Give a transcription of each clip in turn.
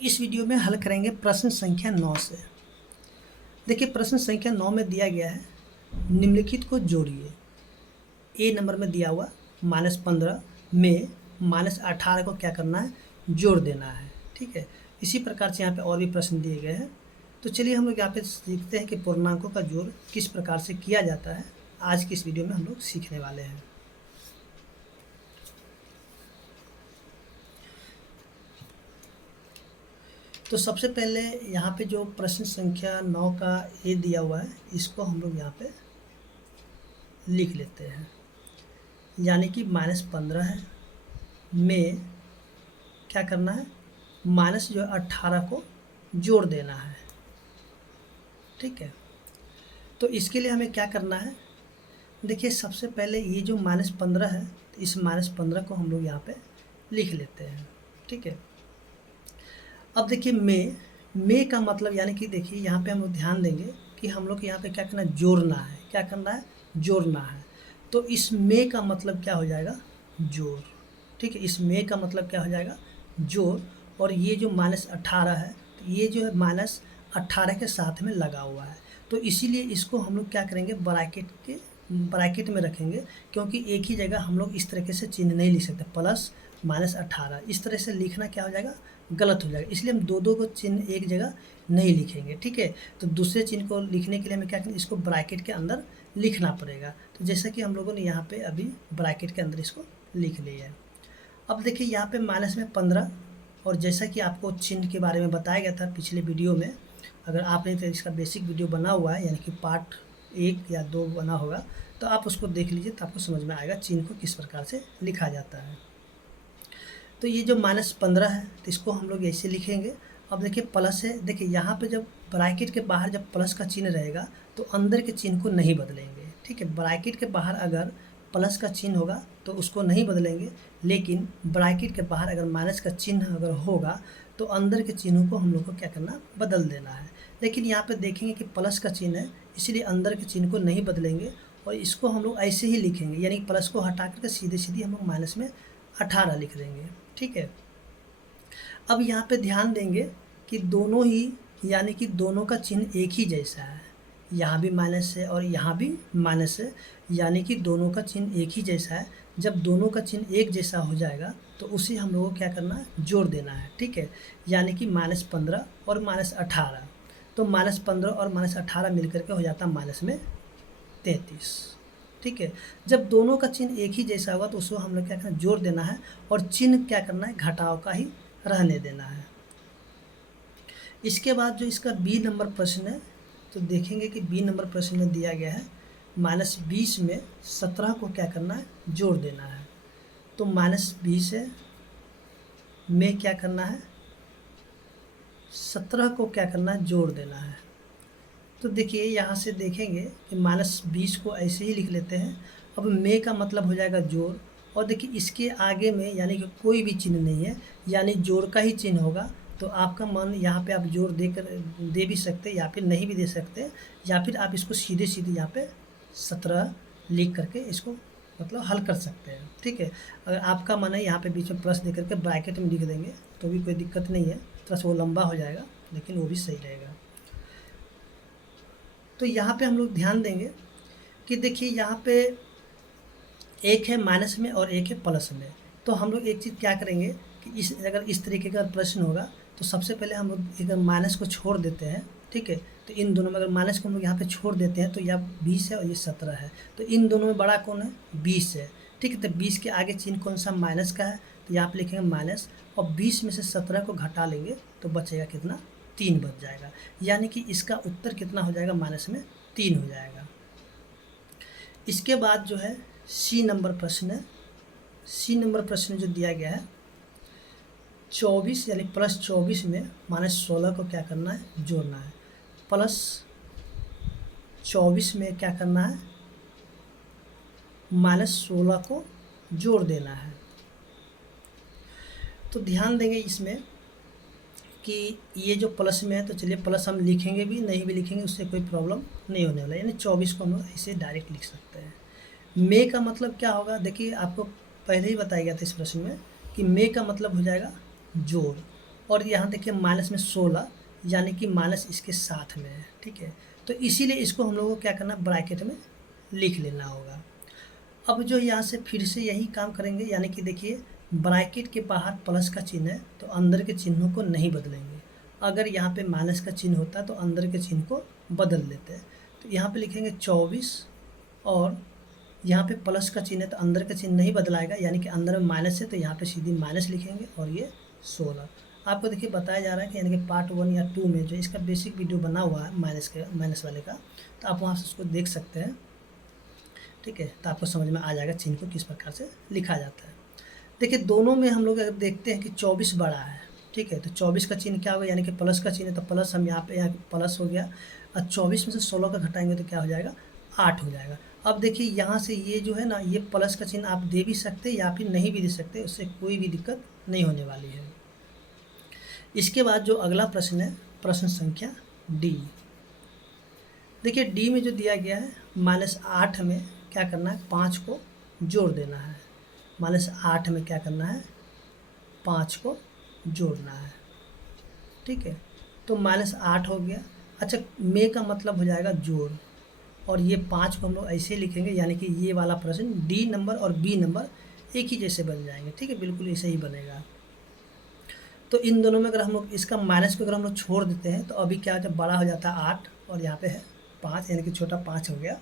इस वीडियो में हल करेंगे प्रश्न संख्या 9 से। देखिए प्रश्न संख्या 9 में दिया गया है निम्नलिखित को जोड़िए। ए नंबर में दिया हुआ -15 में -18 को क्या करना है, जोड़ देना है। ठीक है, इसी प्रकार से यहाँ पे और भी प्रश्न दिए गए हैं। तो चलिए हम लोग यहाँ पे सीखते हैं कि पूर्णांकों का जोड़ किस प्रकार से किया जाता है। आज की इस वीडियो में हम लोग सीखने वाले हैं। तो सबसे पहले यहाँ पे जो प्रश्न संख्या 9 का ए दिया हुआ है, इसको हम लोग यहाँ पे लिख लेते हैं। यानी कि -15 है में क्या करना है, माइनस जो 18 को जोड़ देना है। ठीक है, तो इसके लिए हमें क्या करना है, देखिए सबसे पहले ये जो -15 है, तो इस -15 को हम लोग यहाँ पे लिख लेते हैं। ठीक है, अब देखिए में का मतलब यानी कि देखिए यहाँ पे हम लोग ध्यान देंगे कि हम लोग यहाँ पे क्या करना है, जोड़ना है। क्या करना है, जोड़ना है। तो इस में का मतलब क्या हो जाएगा, जोड़। ठीक है, इस में का मतलब क्या हो जाएगा, जोड़। और ये जो -18 है, तो ये जो है -18 के साथ में लगा हुआ है, तो इसीलिए इसको हम लोग क्या करेंगे, ब्रैकेट में रखेंगे। क्योंकि एक ही जगह हम लोग इस तरीके से चिन्ह नहीं लिख सकते, प्लस -18 इस तरह से लिखना क्या हो जाएगा, गलत हो जाएगा। इसलिए हम दो को चिन्ह एक जगह नहीं लिखेंगे। ठीक है, तो दूसरे चिन्ह को लिखने के लिए हमें क्या करें, इसको ब्रैकेट के अंदर लिखना पड़ेगा। तो जैसा कि हम लोगों ने यहाँ पे अभी ब्रैकेट के अंदर इसको लिख लिया है। अब देखिए यहाँ पे माइनस में 15, और जैसा कि आपको चिन्ह के बारे में बताया गया था पिछले वीडियो में, अगर आपने तो इसका बेसिक वीडियो बना हुआ है, यानी कि पार्ट 1 या 2 बना होगा, तो आप उसको देख लीजिए, तो आपको समझ में आएगा चिन्ह को किस प्रकार से लिखा जाता है। तो ये जो -15 है, तो इसको हम लोग ऐसे लिखेंगे। अब देखिए प्लस है, देखिए यहाँ पे जब ब्रैकेट के बाहर जब प्लस का चिन्ह रहेगा, तो अंदर के चिन्ह को नहीं बदलेंगे। ठीक है, ब्रैकेट के बाहर अगर प्लस का चिन्ह होगा तो उसको नहीं बदलेंगे, लेकिन ब्रैकेट के बाहर अगर माइनस का चिन्ह अगर होगा, तो अंदर के चिन्हों को हम लोग को क्या करना, बदल देना है। लेकिन यहाँ पे देखेंगे कि प्लस का चिन्ह है, इसलिए अंदर के चिन्ह को नहीं बदलेंगे, और इसको हम लोग ऐसे ही लिखेंगे, यानी प्लस को हटा करके सीधे हम लोग माइनस में 18 लिख देंगे। ठीक है, अब यहाँ पे ध्यान देंगे कि दोनों ही, यानी कि दोनों का चिन्ह एक ही जैसा है। यहाँ भी माइनस है और यहाँ भी माइनस है, यानी कि दोनों का चिन्ह एक ही जैसा है। जब दोनों का चिन्ह एक जैसा हो जाएगा, तो उसे हम लोगों को क्या करना है, जोड़ देना है। ठीक है, यानी कि -15 और -18, तो -15 और -18 मिलकर के हो जाता है माइनस में 33। ठीक है, जब दोनों का चिन्ह एक ही जैसा होगा, तो उसको हम लोग क्या करना है, जोड़ देना है, और चिन्ह क्या करना है, घटाव का ही रहने देना है। इसके बाद जो इसका बी नंबर प्रश्न है, तो देखेंगे कि बी नंबर प्रश्न में दिया गया है -20 में 17 को क्या करना है, जोड़ देना है। तो -20 है में क्या करना है, 17 को क्या करना है, जोड़ देना है। तो देखिए यहाँ से देखेंगे कि -20 को ऐसे ही लिख लेते हैं। अब में का मतलब हो जाएगा जोड़, और देखिए इसके आगे में यानी कि कोई भी चिन्ह नहीं है, यानी जोड़ का ही चिन्ह होगा। तो आपका मन यहाँ पे आप जोड़ दे भी सकते, या फिर नहीं भी दे सकते, या फिर आप इसको सीधे यहाँ पे 17 लिख करके इसको मतलब हल कर सकते हैं। ठीक है, अगर आपका मन है यहाँ पे बीच में प्लस दे करके ब्रैकेट में लिख देंगे, तो भी कोई दिक्कत नहीं है, थोड़ा सा वो लंबा हो जाएगा, लेकिन वो भी सही रहेगा। तो यहाँ पे हम लोग ध्यान देंगे कि देखिए यहाँ पे एक है माइनस में और एक है प्लस में। तो हम लोग एक चीज़ क्या करेंगे कि अगर इस तरीके का प्रश्न होगा, तो सबसे पहले हम लोग अगर माइनस को छोड़ देते हैं। ठीक है, तो इन दोनों में अगर माइनस को हम लोग यहाँ पे छोड़ देते हैं, तो यह 20 है और ये 17 है, तो इन दोनों में बड़ा कौन है, 20 है। ठीक है, तो 20 के आगे चिन्ह कौन सा, माइनस का है, तो यहाँ पे लिखेंगे माइनस, और 20 में से 17 को घटा लेंगे, तो बचेगा कितना, 3 बच जाएगा। यानी कि इसका उत्तर कितना हो जाएगा, माइनस में 3 हो जाएगा। इसके बाद जो है सी नंबर प्रश्न है। सी नंबर प्रश्न जो दिया गया है 24 यानी +24 में -16 को क्या करना है, जोड़ना है। +24 में क्या करना है, -16 को जोड़ देना है। तो ध्यान देंगे इसमें कि ये जो प्लस में है, तो चलिए प्लस हम लिखेंगे भी, नहीं भी लिखेंगे उससे कोई प्रॉब्लम नहीं होने वाला, यानी 24 को हम ऐसे डायरेक्ट लिख सकते हैं। में का मतलब क्या होगा, देखिए आपको पहले ही बताया गया था इस प्रश्न में कि में का मतलब हो जाएगा जोड़, और यहाँ देखिए माइनस में 16, यानी कि माइनस इसके साथ में है, ठीक है। तो इसीलिए इसको हम लोगों को क्या करना, ब्रैकेट में लिख लेना होगा। अब जो यहाँ से फिर से यही काम करेंगे, यानी कि देखिए ब्रैकेट के बाहर प्लस का चिन्ह है तो अंदर के चिन्हों को नहीं बदलेंगे। अगर यहाँ पे माइनस का चिन्ह होता तो अंदर के चिन्ह को बदल देते हैं। तो यहाँ पे लिखेंगे 24 और यहाँ पे प्लस का चिन्ह है तो अंदर का चिन्ह नहीं बदलाएगा, यानी कि अंदर में माइनस है तो यहाँ पे सीधी माइनस लिखेंगे और ये 16। आपको देखिए बताया जा रहा है कि यानी कि पार्ट 1 या 2 में जो इसका बेसिक वीडियो बना हुआ है माइनस वाले का, तो आप वहाँ से उसको देख सकते हैं, ठीक है। तो आपको समझ में आ जाएगा चिन्ह को किस प्रकार से लिखा जाता है। देखिए दोनों में हम लोग अगर देखते हैं कि 24 बड़ा है, ठीक है, तो 24 का चिन्ह क्या होगा, यानी कि प्लस का चिन्ह है तो प्लस हम यहाँ पे प्लस हो गया, और 24 में से 16 का घटाएंगे तो क्या हो जाएगा, 8 हो जाएगा। अब देखिए यहाँ से ये जो है ना, ये प्लस का चिन्ह आप दे भी सकते या फिर नहीं भी दे सकते, उससे कोई भी दिक्कत नहीं होने वाली है। इसके बाद जो अगला प्रश्न है, प्रश्न संख्या डी। देखिए डी में जो दिया गया है, -8 में क्या करना है, 5 को जोड़ देना है। -8 में क्या करना है, 5 को जोड़ना है, ठीक है। तो -8 हो गया। अच्छा, में का मतलब हो जाएगा जोड़, और ये 5 को हम लोग ऐसे लिखेंगे, यानी कि ये वाला प्रश्न डी नंबर और बी नंबर एक ही जैसे बन जाएंगे, ठीक है, बिल्कुल ऐसे ही बनेगा। तो इन दोनों में अगर हम लोग इसका माइनस को अगर हम लोग छोड़ देते हैं तो अभी क्या होता है, बड़ा हो जाता है 8 और यहाँ पे है 5, यानी कि छोटा 5 हो गया।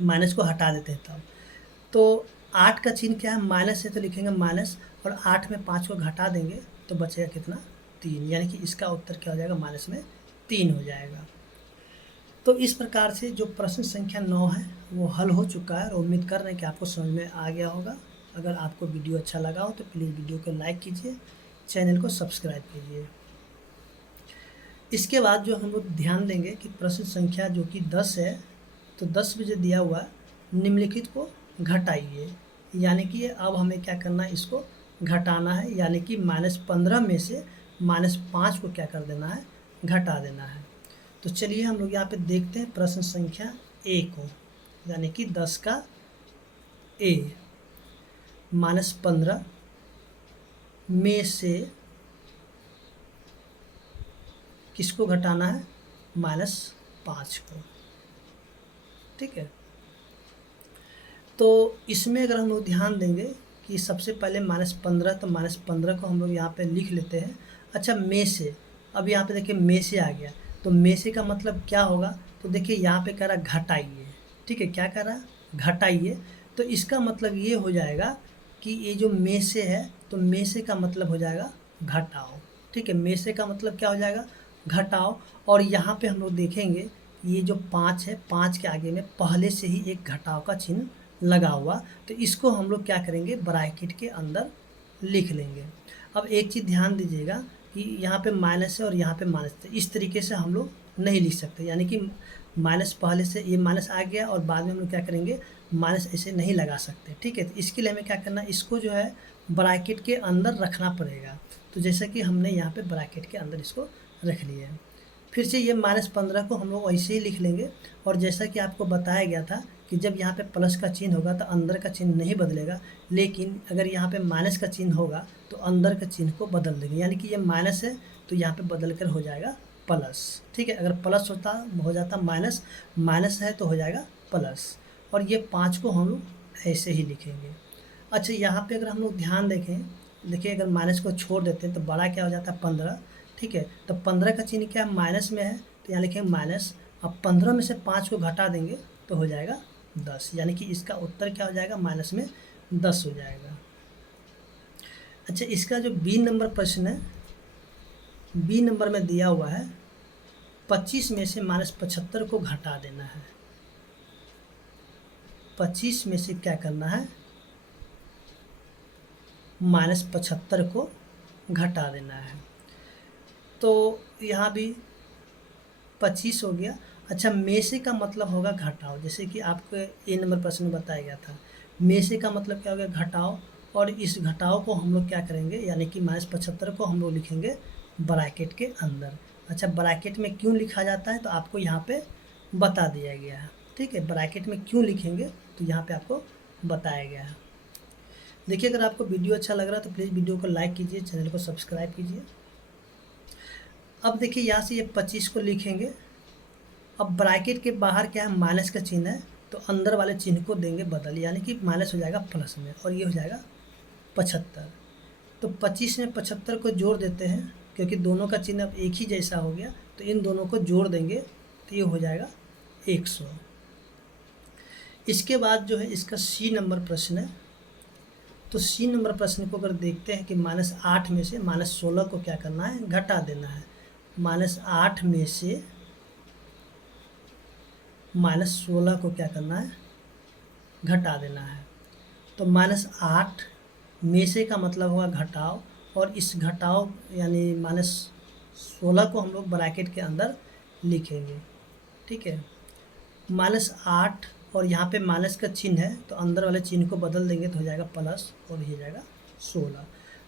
माइनस को हटा देते हैं तब तो 8 का चिन्ह क्या है, माइनस है तो लिखेंगे माइनस, और 8 में 5 को घटा देंगे तो बचेगा कितना, 3, यानी कि इसका उत्तर क्या हो जाएगा, माइनस में 3 हो जाएगा। तो इस प्रकार से जो प्रश्न संख्या 9 है वो हल हो चुका है, और उम्मीद कर रहे हैं कि आपको समझ में आ गया होगा। अगर आपको वीडियो अच्छा लगा हो तो प्लीज़ वीडियो को लाइक कीजिए, चैनल को सब्सक्राइब कीजिए। इसके बाद जो हम लोग ध्यान देंगे कि प्रश्न संख्या जो कि 10 है, तो 10 में जो दिया हुआ है, निम्नलिखित को घटाइए, यानी कि अब हमें क्या करना है, इसको घटाना है, यानी कि -15 में से -5 को क्या कर देना है, घटा देना है। तो चलिए हम लोग यहाँ पे देखते हैं प्रश्न संख्या ए को, यानी कि 10 का ए, -15 में से किसको घटाना है, -5 को, ठीक है। तो इसमें अगर हम लोग ध्यान देंगे कि सबसे पहले -15, तो -15 को हम लोग यहाँ पे लिख लेते हैं। अच्छा, में से, अब यहाँ पे देखिए में से आ गया, तो में से का मतलब क्या होगा, तो देखिए यहाँ पे कह रहा घटाइए, ठीक है, क्या कह रहा, घटाइए। तो इसका मतलब ये हो जाएगा कि ये जो में से है, तो में से का मतलब हो जाएगा घटाओ, ठीक है। में से का मतलब क्या हो जाएगा, घटाओ। और यहाँ पे हम लोग देखेंगे ये जो 5 है, 5 के आगे में पहले से ही एक घटाव का चिन्ह लगा हुआ, तो इसको हम लोग क्या करेंगे, ब्रैकेट के अंदर लिख लेंगे। अब एक चीज़ ध्यान दीजिएगा कि यहाँ पे माइनस है और यहाँ पे माइनस है, इस तरीके से हम लोग नहीं लिख सकते, यानी कि माइनस पहले से ये माइनस आ गया और बाद में हम लोग क्या करेंगे, माइनस ऐसे नहीं लगा सकते, ठीक है। तो इसके लिए हमें क्या करना, इसको जो है ब्रैकेट के अंदर रखना पड़ेगा। तो जैसा कि हमने यहाँ पे ब्रैकेट के अंदर इसको रख लिया है। फिर से ये -15 को हम लोग ऐसे ही लिख लेंगे, और जैसा कि आपको बताया गया था कि जब यहाँ पे प्लस का चिन्ह होगा तो अंदर का चिन्ह नहीं बदलेगा, लेकिन अगर यहाँ पे माइनस का चिन्ह होगा तो अंदर का चिन्ह को बदल देंगे, यानी कि ये माइनस है तो यहाँ पे बदल कर हो जाएगा प्लस, ठीक है। अगर प्लस होता हो जाता माइनस, माइनस है तो हो जाएगा प्लस, और ये 5 को हम लोग ऐसे ही लिखेंगे। अच्छा, यहाँ पे अगर हम लोग ध्यान देखें, देखिए अगर माइनस को छोड़ देते हैं तो बड़ा क्या हो जाता है, 15, ठीक है। तो 15 का चिन्ह क्या है, माइनस में है, तो यहाँ लिखेंगे माइनस। अब 15 में से 5 को घटा देंगे तो हो जाएगा 10, यानी कि इसका उत्तर क्या हो जाएगा, माइनस में 10 हो जाएगा। अच्छा, इसका जो बी नंबर प्रश्न है, बी नंबर में दिया हुआ है 25 में से -75 को घटा देना है। 25 में से क्या करना है, -75 को घटा देना है। तो यहाँ भी 25 हो गया। अच्छा, में से का मतलब होगा घटाओ, जैसे कि आपको ए नंबर प्रश्न में बताया गया था, में से का मतलब क्या हो गया, घटाओ। और इस घटाओ को हम लोग क्या करेंगे, यानी कि -75 को हम लोग लिखेंगे ब्रैकेट के अंदर। अच्छा, ब्रैकेट में क्यों लिखा जाता है तो आपको यहाँ पे बता दिया गया है, ठीक है। ब्रैकेट में क्यों लिखेंगे तो यहाँ पे आपको बताया गया है। देखिए, अगर आपको वीडियो अच्छा लग रहा है तो प्लीज़ वीडियो को लाइक कीजिए, चैनल को सब्सक्राइब कीजिए। अब देखिए यहाँ से ये 25 को लिखेंगे। अब ब्रैकेट के बाहर क्या है, माइनस का चिन्ह है, तो अंदर वाले चिन्ह को देंगे बदल, यानी कि माइनस हो जाएगा प्लस में, और ये हो जाएगा 75। तो 25 में 75 को जोड़ देते हैं, क्योंकि दोनों का चिन्ह अब एक ही जैसा हो गया, तो इन दोनों को जोड़ देंगे तो ये हो जाएगा 100। इसके बाद जो है इसका सी नंबर प्रश्न है। तो सी नंबर प्रश्न को अगर देखते हैं कि -8 में से -16 को क्या करना है, घटा देना है। -8 में से -16 को क्या करना है, घटा देना है। तो -8 में से का मतलब होगा घटाव, और इस घटाव यानी -16 को हम लोग ब्रैकेट के अंदर लिखेंगे। ठीक है, -8 और यहाँ पे माइनस का चिन्ह है, तो अंदर वाले चिन्ह को बदल देंगे तो हो जाएगा प्लस, और ये जाएगा 16।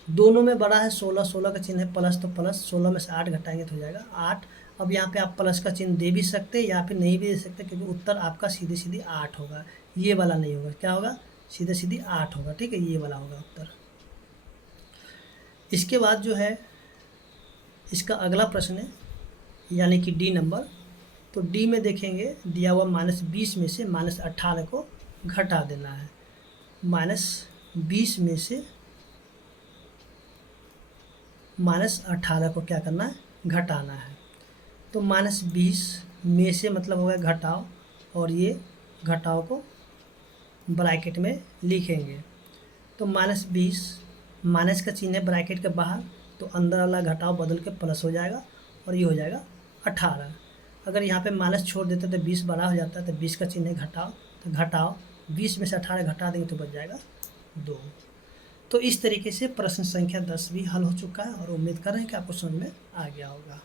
दोनों में बड़ा है 16, 16 का चिन्ह है प्लस, तो प्लस 16 में से 8 घटाएंगे तो हो जाएगा 8। अब यहाँ पे आप प्लस का चिन्ह दे भी सकते हैं या फिर नहीं भी दे सकते, क्योंकि उत्तर आपका सीधे सीधे 8 होगा, ये वाला नहीं होगा। क्या होगा, सीधे सीधे 8 होगा। ठीक है, ये वाला होगा उत्तर। इसके बाद जो है इसका अगला प्रश्न है, यानी कि डी नंबर। तो डी में देखेंगे दिया हुआ -20 में से -18 को घटा देना है। -20 में से -18 को क्या करना है, घटाना है। तो -20 में से मतलब होगा घटाव, और ये घटाव को ब्रैकेट में लिखेंगे। तो -20, माइनस का चिन्ह है ब्रैकेट के बाहर, तो अंदर वाला घटाव बदल के प्लस हो जाएगा, और ये हो जाएगा 18। अगर यहाँ पे माइनस छोड़ देते तो 20 बड़ा हो जाता है, तो 20 का चिन्ह है घटाव, तो घटाव 20 में से 18 घटा देंगे तो बच जाएगा 2। तो इस तरीके से प्रश्न संख्या 10 भी हल हो चुका है, और उम्मीद कर रहे हैं कि आपको समझ में आ गया होगा।